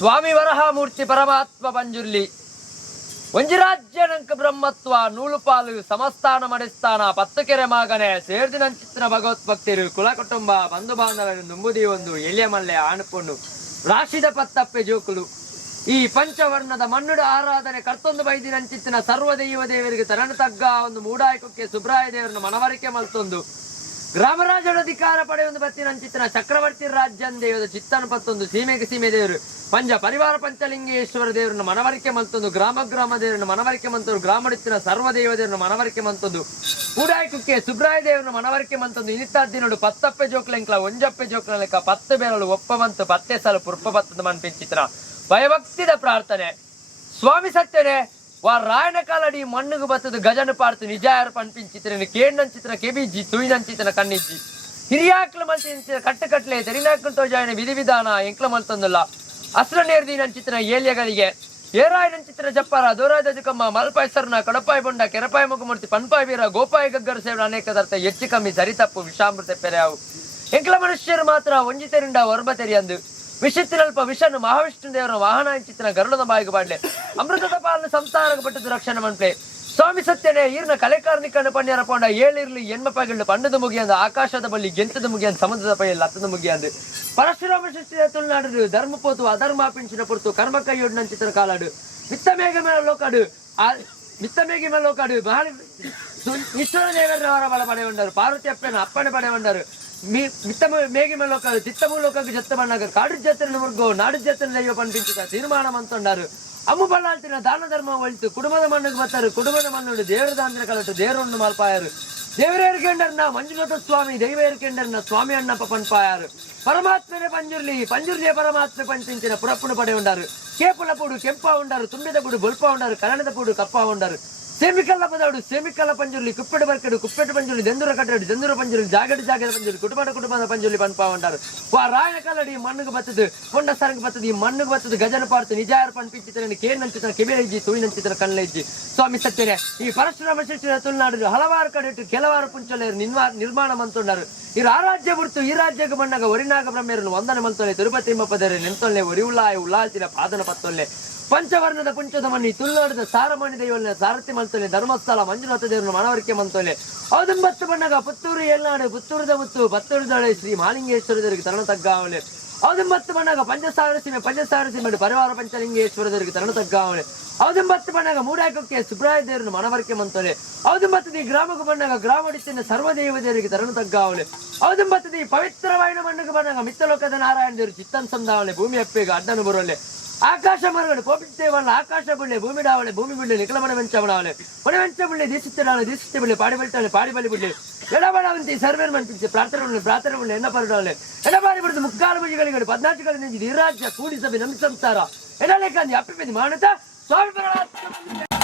ಸ್ವಾಮಿ ವರಹಮೂರ್ತಿ ಪರಮಾತ್ಮ ಪಂಜುರ್ಲಿ ಒಂಜಿರಾಜ್ಯನಂಕ ಬ್ರಹ್ಮತ್ವ ನೂಲುಪಾಲು ಸಮಸ್ಥಾನ ಮಡಿಸ್ಥಾನ ಪತ್ತುಕೆರೆ ಮಾಗನೆ ಸೇರ್ದಿನಂಚಿತ್ತಿನ ಭಗವತ್ಭಕ್ತಿರು ಕುಲ ಕುಟುಂಬ ಬಂಧು ಬಾಂಧವರು ನುಂಬುದಿ ಒಂದು ಎಲಿಯ ಮಲ್ಲೆ ಆಣುಕೊಂಡು ರಾಶಿದ ಪತ್ತಪ್ಪೆ ಜೋಕುಲು ಈ ಪಂಚವರ್ಣದ ಮಣ್ಣುಡ ಆರಾಧನೆ ಕರ್ತೊಂದು ಬೈದಿನಂಚಿತ್ತಿನ ಸರ್ವ ದೈವ ದೇವರಿಗೆ ತರಣ ತಗ್ಗ ಒಂದು ಮೂಡಾಯಕಕ್ಕೆ ಸುಬ್ರಾಯ ದೇವರನ್ನು ಮನವರಿಕೆ ಮಲ್ತೊಂದು ಗ್ರಾಮರಾಜನ ಅಧಿಕಾರ ಪಡೆಯೊಂದು ಬತ್ತಿನಂಚಿತ್ತಿನ ಚಕ್ರವರ್ತಿ ರಾಜ್ಯನ್ ದೇವದ ಚಿತ್ತನ ಪತ್ತೊಂದು ಸೀಮೆಗೆ ಸೀಮೆ ದೇವರು ಪಂಚ ಪರಿವಾರ ಪಂಚಲಿಂಗೇಶ್ವರ ದೇವರನ್ನು ಮನವರಿಕೆ ಮಂತೊಂದು ಗ್ರಾಮ ದೇವರನ್ನು ಮನವರಿಕೆ ಮಂತೊಂದು ಗ್ರಾಮಡಿತ್ತಿನ ಸರ್ವ ದೇವ ದೇವರನ್ನು ಮನವರಿಕೆ ಮಂತೊಂದು ಕೂಡಾಯಕಕ್ಕೆ ಸುಬ್ರಾಯ ದೇವರನ್ನು ಮನವರಿಕೆ ಮಂತೊಂದು ಇನಿತ್ತಾದಿನೋಡು ಪತ್ತಪ್ಪೆ ಜೋಕ್ಲೆಂಕ್ಲ ಒಂಜಪ್ಪೆ ಜೋಕ್ಲ ಲೆಕ್ಕ ಪತ್ತು ಬೇರಲು ಒಪ್ಪ ಮಂತು ಪತ್ತೆ ಸಲ ಪುರ್ಪ ಪತ್ತದ ಮನ್ಪಿಂಚಿತ್ರ ಭಯಭಕ್ತಿದ ಪ್ರಾರ್ಥನೆ ಸ್ವಾಮಿ ಸತ್ಯನೇ ವಾ ರಾಯನ ಕಾಲಡಿ ಮಣ್ಣುಗು ಬತ್ತದು ಗಜನು ಪಾರ್ತು ನಿಜಾಯರ ಪನ್ಪಿಂಚಿತ್ರ ಕೇಂಡಂಚಿತ್ರ ಕೆಬಿಜಿ ತುಯಿನಂಚಿತ್ರ ಕಣ್ಣಿಜ್ಜಿ ಹಿರಿಯಾಕ್ಲ ಮಲ್ತಿನ ಕಟ್ಟುಕಟ್ಲೆ ತೆರಿನಾಕ್ಲು ತೋಜಾಯನ ವಿಧಿ ವಿಧಾನ ಎಂಕ್ಲ ಮಲ್ತೊಂದಲ್ಲ ಅಸ್ರ ನೇರ್ದಿನಂಚಿತ್ರ ಏಲ್ಯಗಳಿಗೆ ಏರಾಯನಂಚಿತ್ರ ಜಪ್ಪರ ದೋರಾಜಕಮ್ಮ ಮಲ್ಪಾಯ್ಸರ್ನ ಕಡಪಾಯಿ ಬೊಂಡ ಕೆರಪಾಯಿ ಮುಗುಮೂರ್ತಿ ಪನ್ಪಾಯಿ ವೀರ ಗೋಪಾಯಿ ಗಗ್ಗರ ಸೇವನ ಅನೇಕ ದರ್ಥ ಹೆಚ್ಚು ಕಮ್ಮಿ ಸರಿತಪ್ಪು ವಿಷಾಮೃತ ಪೆರೆಯಾವು ಎಂಕ್ಲ ಮನುಷ್ಯರು ಮಾತ್ರ ಒಂಜಿತೆರಿಂಡ ಹೊರಬತೆರಿಯಂದು ವಿಷಿತ್ತಿನಲ್ಪ ವಿಷನು ಮಹಾವಿಷ್ಣು ದೇವರ ವಾಹನ ಚಿತ್ರ ಗರುಡನ ಬಾಯಿಗೆ ಬಾಡ್ಲೆ ಅಮೃತದ ಪಾಲನ ಸಂಸಾರಕ್ಕೆ ಪಟ್ಟದ್ದು ರಕ್ಷಣೆ ಮನ್ಪೆ ಸ್ವಾಮಿ ಸತ್ಯನೇ ಈರ್ನ ಕಲೆಕಾರ್ನಿಕನ್ನು ಪಣ್ಯರ ಪೊಂಡ ಏಳಿರ್ಲಿ ಎಣ್ಮಪ್ಪಗಳು ಪಂಡದ ಮುಗಿಯಂದು ಆಕಾಶದ ಬಳಿ ಗೆಂತದ ಮುಗಿಯಂದು ಸಮುದ್ರದ ಪೈಯಲ್ಲಿ ಹತ್ತದ ಮುಗಿಯಂದು ಪರಶುರಾಮ ಸೃಷ್ಟಿಯ ತುಳುನಾಡು ಧರ್ಮಪೋತು ಅಧರ್ಮ ಪಿಂಚಿನ ಪೊರ್ತು ಕರ್ಮ ಕೈಯೊಡ್ ನಂಚಿತ್ರ ಕಾಲಾಡು ಮಿತ್ತ ಮೇಘ ಮೇಲೆ ಲೋಕಾಡು ಮಿತ್ತ ಮೇಘಿ ಮೇಲೆ ಲೋಕಾಡು ಮಹಾ ಈಶ್ವರ ದೇವರವರ ಬಲ ಪಡೆ ಉಂಡರು ಪಾರ್ವತಿ ಅಪ್ಪನ ಅಪ್ಪಣೆ ಪಡೆ ಉಂಡರು ಮಿತ್ತ ಮೇಘಿ ಮೇಲೆ ಲೋಕಾಡು ಚಿತ್ತಮೂ ಲೋಕಕ್ಕೆ ಜತ್ತ ಬಣ್ಣಾಗ ಕಾಡು ಜಾತ್ರೆ ಮುರ್ಗೋ ನಾಡು ಜಾತ್ರೆ ದೈವ ಪಂಪಿಂಚಿತ ತೀರ್ಮಾನ ಮಂತೊಂಡಾರು ಅಮ್ಮು ಬಳ್ಳಾಳ್ತಿನ ದಾನ ಧರ್ಮ ಒಳಿತು ಕುಟುಂಬದ ಮಣ್ಣಿಗೆ ಬರ್ತಾರೆ ಕುಟುಂಬದ ಮಣ್ಣು ದೇವರ ದಾಂದ್ರ ಕಲಟು ದೇವರನ್ನು ಮಾಲ್ಪಾಯರು ದೇವರ ಏರ್ಕೆಂಡರ್ನ ಮಂಜುನಾಥ ಸ್ವಾಮಿ ದೈವ ಏರ್ಕೆಂಡರ್ನ ಸ್ವಾಮಿ ಅಣ್ಣಪ್ಪ ಪನ್ಪಾಯಾರು ಪರಮಾತ್ಮನೇ ಪಂಜುರ್ಲಿಯ ಪರಮಾತ್ಮ ಪಂಚಿಂಚಿನ ಪುರಪ್ಪುನು ಪಡೆ ಉಂಡಾರು ಕೇಪುಲ ಪೂಡು ಕೆಂಪ ಉಂಡಾರು ತುಂಬಿದ ಪೂಡು ಬೊಲ್ಪ ಉಂಡಾರು ಕನ್ನಡದ ಪೂಡು ಕಪ್ಪ ಉಂಡಾರು ಸೇಮಿಕಲ್ಲ ಪದೌಡು ಸೇಮಿಕಲ್ಲ ಪಂಜುರ್ಲಿ ಕುಪ್ಪೆಡು ಬರ್ಕೆಡು ಕುಪ್ಪೆಟ್ಟು ಪಂಜುರ್ಲಿ ದೆಂದೂರ ಕಟ್ಟಡು ದೆಂದೂರ ಪಂಜುರ್ಲಿ ಜಾಗಡ ಪಂಜುರ್ಲಿ ಕುಟುಂಬದ ಪಂಜುರ್ಲಿ ಪನ್ಪಾ ಉಂಡಾರು ವಾ ರಾಯನ ಕಾಲಡಿ ಮಣ್ಣುಗೆ ಬತ್ತದು ಕೊಂಡ ಸರಂಗ್ ಬತ್ತದು ಈ ಮಣ್ಣುಗೆ ಬತ್ತದು ಗಜನ ಪಾರ್ತು ನಿಜಾಯರ ಪನ್ಪಿಂಚಿತ್ರ ಕೇನಂಚಿತ್ರ ಕೆಬಿರಜ್ಜಿ ತುಳಿನಂಚಿತ್ರ ಕಣ್ಣಜ್ಜಿ ಸ್ವಾಮಿ ಸತ್ಯನೇ ಈ ಪರಶುರಾಮ ಸೃಷ್ಟಿಯ ತುಳುನಾಡು ಹಲವಾರು ಕಡೆ ಇಟ್ಟು ಕೆಲವಾರು ಪುಂಚಲೆಯರು ನಿರ್ಮಾಣ ಮಂತೊಂಡಾರು ಈ ರಾಜ್ಯ ಬಿಡ್ತು ಈ ರಾಜ್ಯಕ್ಕೆ ಬಣ್ಣಗ ಒರಿನಾಗ ಬ್ರಹ್ಮೇರನ್ನು ವಂದನೆ ಮಂತೊಲ್ಲೆ ತಿರುಪತಿ ಮಪ್ಪದರೆ ನೆಂತೊಲ್ಲೆ ಒರಿ ಉಳ್ಳಾಲ್ತಿನ ಪಾದನ ಪತ್ತೊಲ್ಲೆ ಪಂಚವರ್ಣದ ಪುಂಚದ ಮಣ್ಣಿ ತುಳುನಾಡದ ಸಾರಮಣಿ ದೈವಲ್ಲೆ ಸಾರಥಿ ಮಂತೊಲ್ಲೆ ಧರ್ಮಸ್ಥಳ ಮಂಜುನಾಥ ದೇವರನ್ನು ಮನವರಿಕೆ ಮಂತೊಲ್ಲೆ ಔದಂಬತ್ತು ಬಣ್ಣಗ ಪುತ್ತೂರು ಏಳ್ನಾಡು ಪುತ್ತೂರದ ಮುತ್ತು ಪತ್ತೂರುದಳೆ ಶ್ರೀ ಮಾಲಿಂಗೇಶ್ವರ ದೇವರಿಗೆ ತರಣ ತಗ್ಗಾವಲೆ ಔದಂಬತ್ತು ಬಣ್ಣಗ ಪಂಚಸಾಗರ ಸೀಮೆ ಪರಿವಾರ ಪಂಚಲಿಂಗೇಶ್ವರ ದೇವರಿಗೆ ತರಣ ತಗ್ಗಾವಲೆ ಔದಂಬತ್ತು ಬಣ್ಣಗ ಮೂಡಾಕಕ್ಕೆ ಸುಬ್ರಾಯ ದೇವರನ್ನು ಮನವರಿಕೆ ಮಂತೊಲೆ ಔದಂಬತ್ತು ಗ್ರಾಮಕ್ಕೆ ಬಣ್ಣಗ ಗ್ರಾಮಡಿತ್ತಿನ ಸರ್ವದೇವ ದೇವರಿಗೆ ತರಣ ತಗ್ಗಾವಲೆ ಔದಂಬತ್ತು ಪವಿತ್ರವಾಯಿನ ಮಣ್ಣಗೆ ಬಣ್ಣಗ ಮಿತ್ತಲೋಕದ ನಾರಾಯಣ ದೇವರು ಚಿತ್ತನ್ ಸಂದಾವಲೆ ಭೂಮಿ ಅಪ್ಪೆಗೆ ಅಡ್ಡನು ಬರೋಲೆ ಆಕಾಶ ಮರಗಳು ಪೋಪಿಸ್ತೇವಲ್ಲ ಆಕಾಶ ಬಿಳ್ಳೆ ಭೂಮಿ ಡಾವಳೆ ಭೂಮಿ ಬಿಡ್ಲೆ ನಿಖಲ ಮಣವೆಂಚವಣಾವಳೆ ಮಣವೆಂಚ ದೀಸಿತ್ತೆ ಬಿಡ್ಲೆ ಪಾಡಿ ಬಲ್ತಾವಳೆ ಪಾಡಿ ಬಲಿ ಬಿಡ್ಲೆ ಎಡಬಡವಂತಿ ಸರ್ವೇರ್ ಮನ್ಪಿಸಿ ಪ್ರಾರ್ಥನೆ ಬಿಡ್ಲೆ ಎನ್ನ ಪರಡಾವಳೆ ಎಡಬಾರಿ ಬಿಡುದು ಮುಕ್ಕಾಲು ಮುಜಿಗಳಿಗೆ 14 ಗಳ ನೆಂಜಿದ ಈ ರಾಜ್ಯ ಕೂಡಿ ಸಭೆ ನಮ್ಮ ಸಂಸಾರ ಎಡಲೇಕಂದಿ ಅಪ್ಪಿಪದಿ ಮಾನತ ಸ್ವಾಮಿ ಪರಮಾತ್ಮ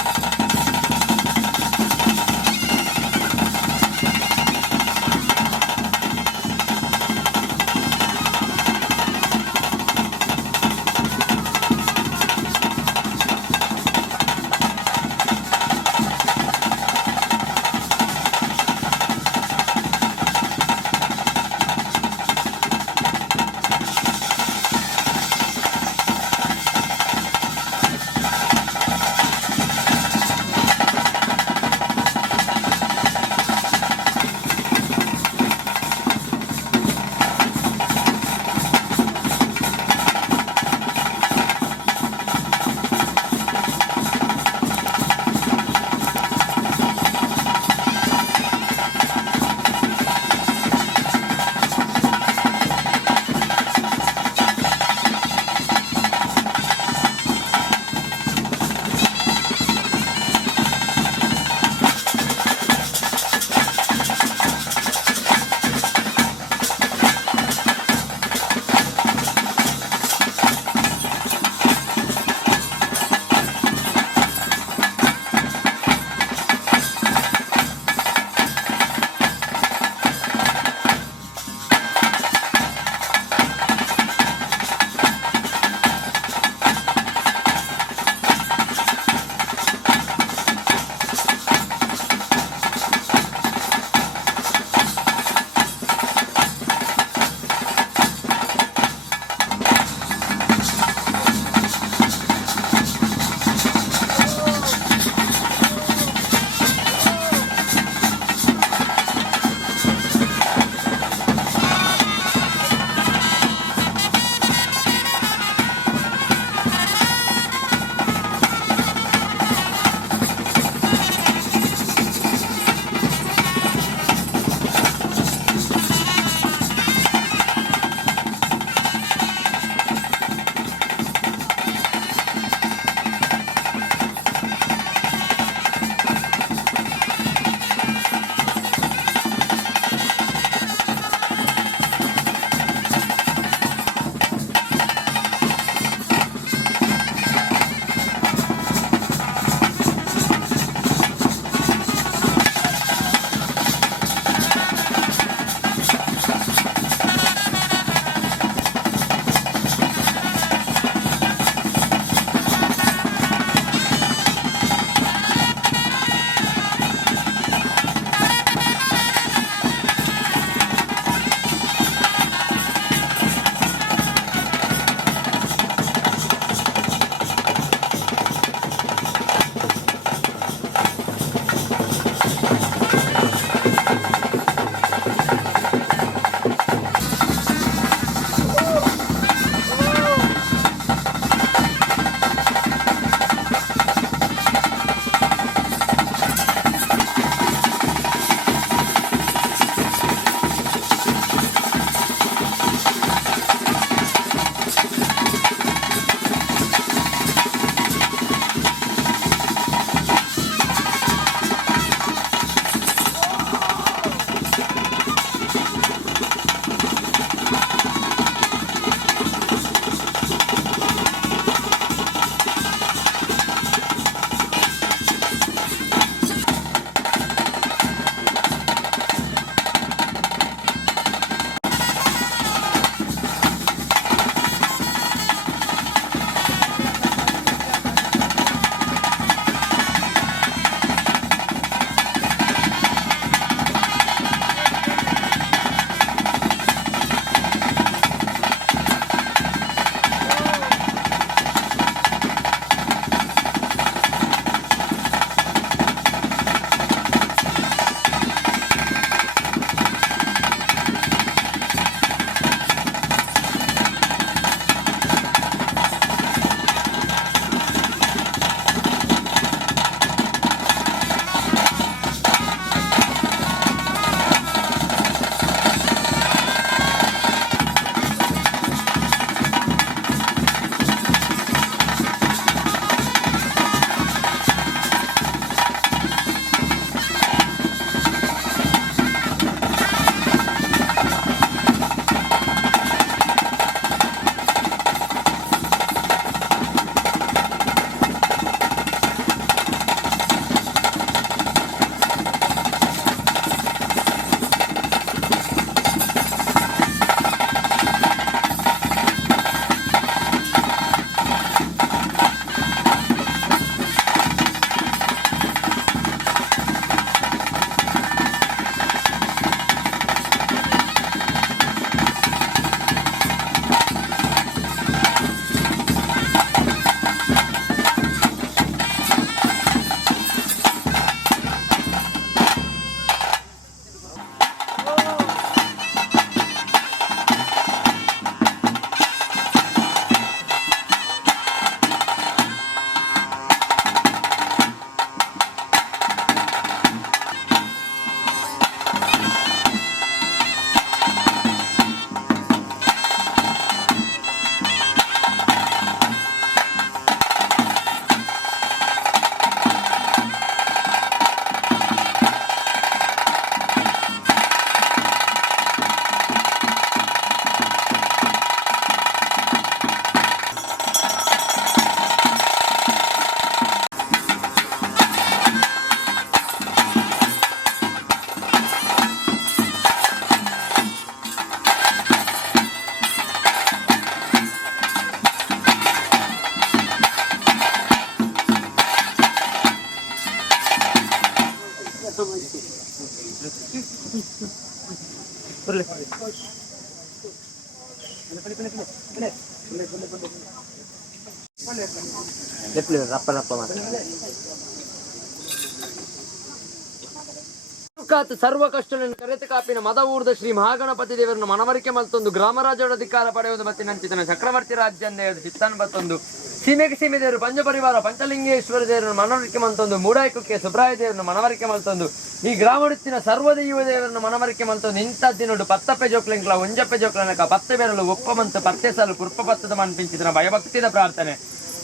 ಸರ್ವ ಕಷ್ಟಗಳನ್ನು ಕರೆತು ಕಾಪಿನ ಮದ ಊರ್ದ ಶ್ರೀ ಮಹಾಗಣಪತಿ ದೇವರನ್ನು ಮನವರಿಕೆ ಮತ್ತೊಂದು ಗ್ರಾಮರಾಜ್ಯದ ಅಧಿಕಾರ ಪಡೆಯುವುದು ಮತ್ತೆ ನಂಚಿತನ ಚಕ್ರವರ್ತಿ ರಾಜ್ಯ ಚಿತ್ತನ್ ಬತ್ತೊಂದು ಸೀಮೆಗೆ ಸೀಮೆ ದೇವರು ಪಂಚಪರಿವಾರ ಪಂಚಲಿಂಗೇಶ್ವರ ದೇವರನ್ನು ಮನವರಿಕೆ ಮತ್ತೊಂದು ಮೂಡಾಯಕಕ್ಕೆ ಸುಬ್ರಾಯ ದೇವರನ್ನು ಮನವರಿಕೆ ಮತ್ತೊಂದು ಈ ಗ್ರಾಮಡುತ್ತಿನ ಸರ್ವದೈವ ದೇವರನ್ನು ಮನವರಿಕೆ ಮತ್ತೊಂದು ಇಂಥದ್ದಿನೋಡು ಪತ್ತಪ್ಪೆ ಜೋಕ್ಲೆಂಕ್ಲ ಒಂಜಪ್ಪೆ ಜೋಕ್ಲನಕ ಪತ್ತೆ ಬೆರಳು ಒಪ್ಪ ಮಂತು ಪತ್ತೆ ಸಾಲು ಕುರ್ಪ ಪತ್ತದ ಮನ್ಪಿಂಚಿದ ಭಯಭಕ್ತಿದ ಪ್ರಾರ್ಥನೆ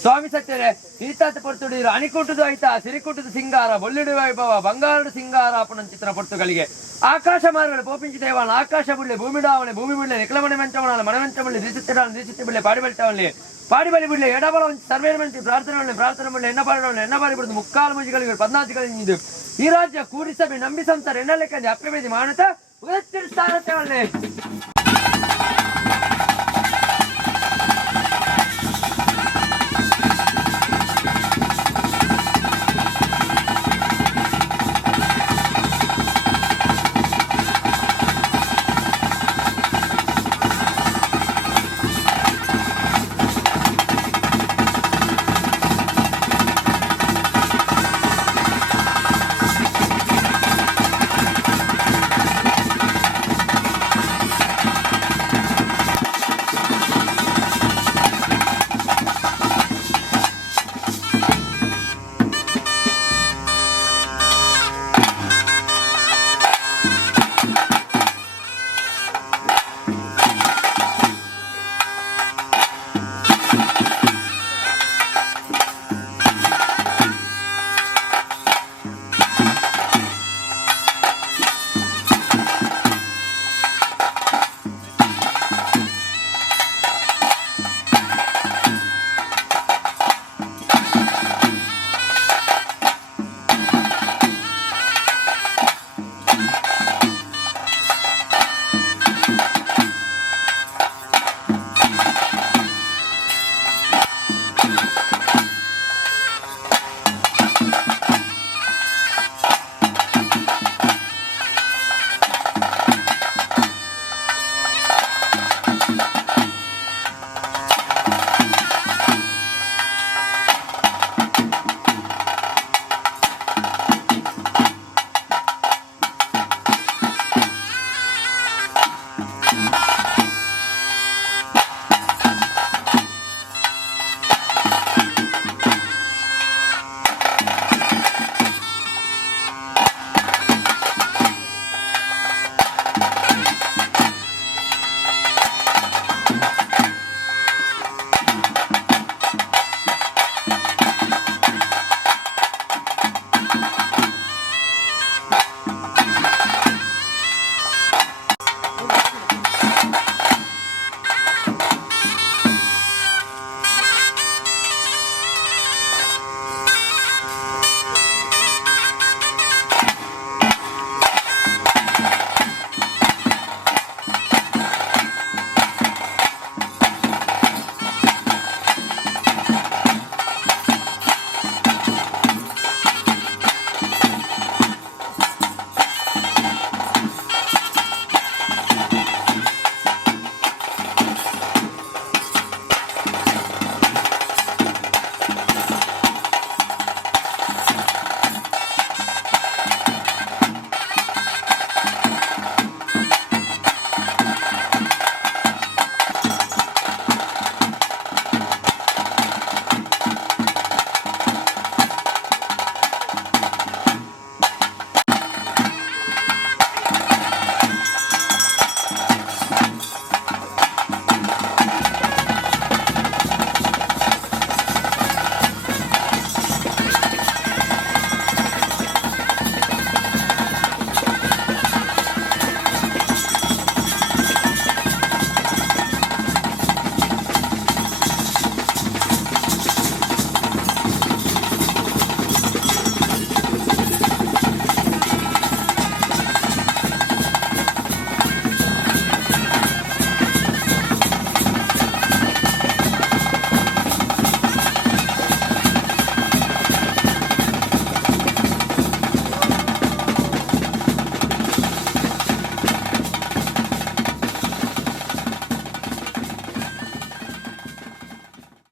ಸ್ವಾಮಿ ಸತ್ಯರೇ ಈತಾತ ಪೊರ್ತುಡಿರು ಅಣಿಕುಟುದು ಆಯ್ತಾ ಸಿರಿಕುಟುದು ಸಿಂಗಾರ ಬೊಳ್ಳಿಡು ವೈಭವ ಬಂಗಾರಡು ಸಿಂಗಾರ ಅಪನಂಚಿತ್ರ ಪೊರ್ತುಗಳಿಗೆ ಆಕಾಶ ಮಾರ್ಗಗಳು ಪೋಪಿಂಚಿ ದೇವಾನ ಆಕಾಶ ಬುಳ್ಳೆ ಭೂಮಿ ಡಾವಣೆ ಭೂಮಿ ಬುಳ್ಳೆ ನಿಖಲಮಣೆ ಮಂಚವಣ ಮನವಂಚ ಬುಳ್ಳೆ ದಿಸುತ್ತಿ ಬುಳ್ಳೆ ಪಾಡಿ ಬಳಿತಾವಲ್ಲಿ ಪಾಡಿ ಬಲಿ ಬಿಡ್ಲೆ ಎಡಬಲ ಸರ್ವೇನ ಮಂಚಿ ಪ್ರಾರ್ಥನೆ ಬುಳ್ಳೆ ಎಣ್ಣ ಬಾಡಿ ಬಿಡುದು ಮುಕ್ಕಾಲು ಮುಜಿಗಳಿಗೆ 14 ಈ ರಾಜ್ಯ ಕೂಡಿಸಬೆ ನಂಬಿ ಸಂಸಾರ ಎಣ್ಣ ಲೆಕ್ಕ ಅಪ್ಪೆ ಬೇದಿ ಮಾನತ ಸ್ಥಾನ